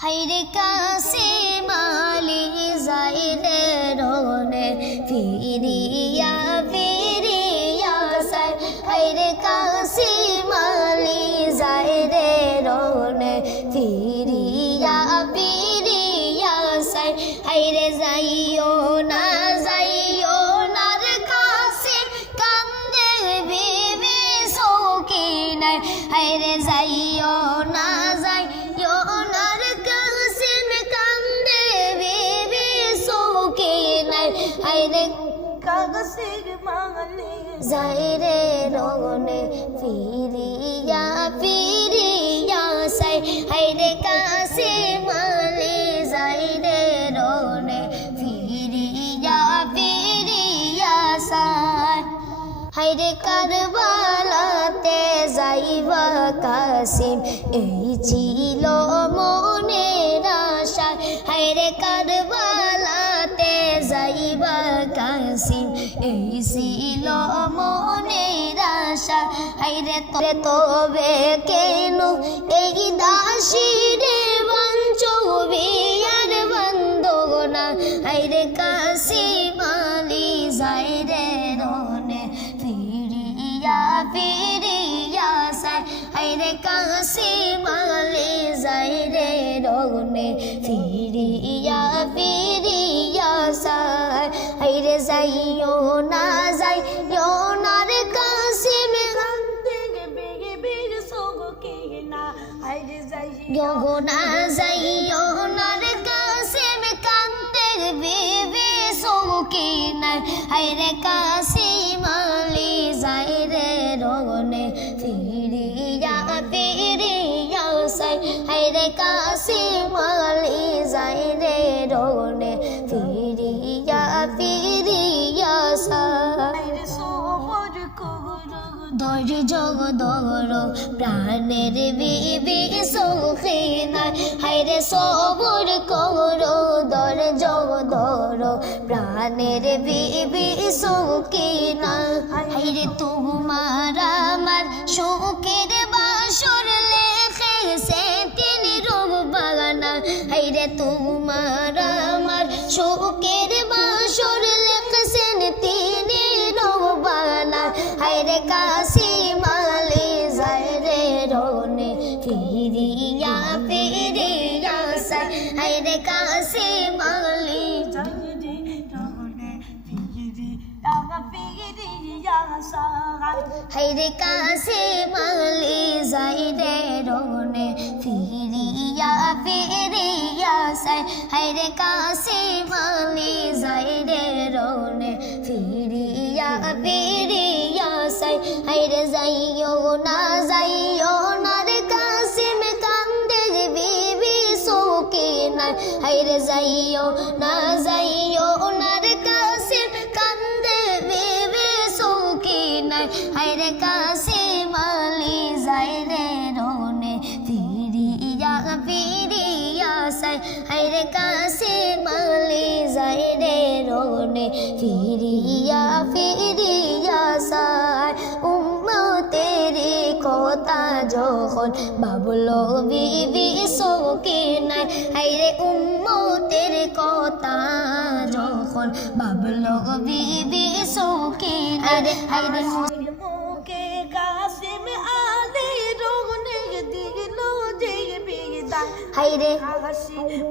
হাইরে কাসিম আলী যাইরে রনে ফিরিয়া ফিরিয়া সাই হাইরে কাসিম আলী যাইরে রনে ফিরিয়া ফিরিয়া সাই হাইরে যাইও না রে কাসিম কান্দে বিবি সকিনাই হাইরে যাইও না রে কাসিম কান্দে বিবি সকিনাই হাইরে কাসিম আলী যাইরে রনে ফিরিয়া ফিরিয়া সাই হাইরে কাসিম আলী যাইরে রনে ফিরিয়া ফিরিয়া সাই হাইরে কারবালাতে যাইবা কাসিম এই ছিল মনের আশা হাইরে কারবালাতে যাইবা কাসিম এই ছিল মনের আশা হাইরে তবে কেন এই দাসীরে বাঞ্চবি আর বন্দনা হাইরে কাসিম আলী যাইরে রনে ফিরিয়া ফিরিয়া সাই হাইরে কাসিম আলী যাইরে রনে ফিরিয়া ফিরিয়া সাই হাইরে যাইও না রে কাসিম কান্দে বেগে বেগে সগকে না হাইরে যাইও না রে কাসিম কান্দে বেবে সগকে না হাইরে কাসিম আলী যাইরে রনে ফিরিয়া ফিরিয়া সাই হাইরে কাসিম আলী যাইরে রনে ফিরিয়া ফিরিয়া সাই ধৈর্য প্রাণের বিবি সখিনাই হাইরে সবর করো ধৈর্য প্রাণের বিবি সখিনাই হাইরে তোমার আমার সুখের বাসর লেখেছে তিনি রোগ বাগানা হাইরে তোমার আমার সুখের বাসর লেখেছেন তিনি রোগ বাগানা হাইরে কাসিম আলী যাইরে রনে ফিরিয়া ফিরিয়া সাই হাইরে কাসিম আলী যাইরে রনে ফিরিয়া ফিরিয়া সাই হাইরে কাসিম আলী যাইরে রনে ফিরিয়া ফিরিয়া সাই হাইরে কাসিম আলী যাইরে রনে ফিরিয়া ফিরিয়া সাই হাইরে যাইও না রে কাসিম কান্দে বিবি সকিনাই হাইরে যাইও না রে কাসিম কান্দে বিবি সকিনাই হাইরে কাসিম আলী যাইরে রনে ফিরিয়া ফিরিয়া সাই হাইরে কাসিম আলী যাইরে রনে ফিরিয়া ফিরিয়া সাই উম্মতের কথা যখন বাবলো বিবি সকিনাই হাইরে উম্মতের কথা যখন বাবলো বিবি সকিনাই হাইরে মুকে কাসিম আলী রনে দিল যে বিদায় হাইরে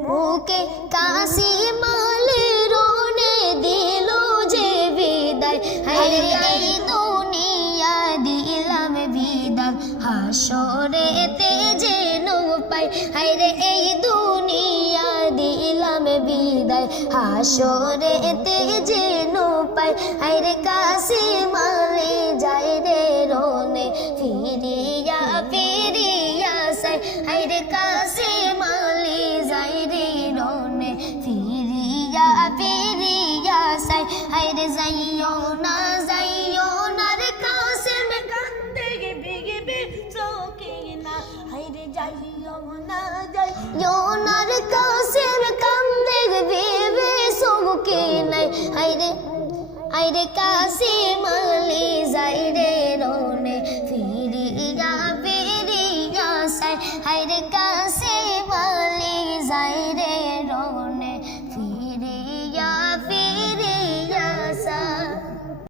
মুকে কাসিম আলী রনে দিল যে বিদায় হাইরে এই দুনিয়া দিলাম বিদায় হাসরেতে যেন পাই হাইরে এই দুনিয়া দিলাম বিদায় হাসরেতে যেন পাই হাইরে কাসিম আলী যাইরে রনে ফিরিয়া ফিরিয়া সাই হাইরে কাসিম আলী যাইরে রনে ফিরিয়া ফিরিয়া সাই হাইরে যাইও না রে কাসিম কান্দে বিবি সকিনা হাইরে যাইও না রে কাসিম কান্দে বিবি সকিনা হাইরে কাসিম আলী যাইরে